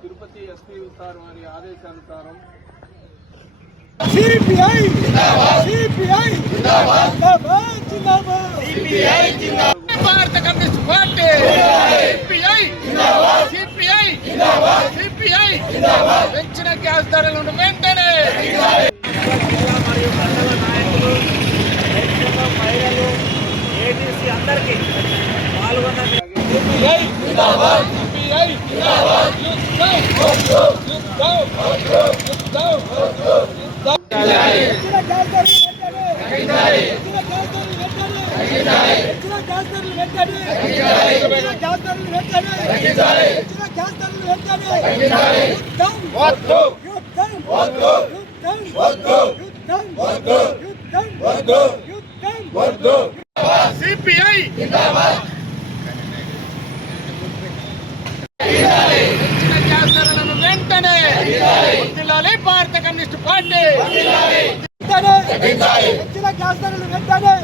Tirupati SP sir వారి ఆదేశానుసారం CPI CPI జిందాబాద్ జిందాబాద్ CPI జిందాబాద్ భారత కమ్యూనిస్ట్ పార్టీ సిపిఐ జిందాబాద్ సిపిఐ జిందాబాద్ సిపిఐ జిందాబాద్ పెంచిన గ్యాస్ ధరలను వెంటనే జిల్లా మరియు మండల నాయకులు మహిళలు ఏటీసీ అందరికీ పాల్గొన్న సిపిఐ జిందాబాద్ సిపిఐ జిందాబాద్ సిపిఐ జిందాబాద్ వెంటనే వర్ధిల్లాలి భారత కమ్యూనిస్ట్ పార్టీ గ్యాస్ ధరలు వెంటనే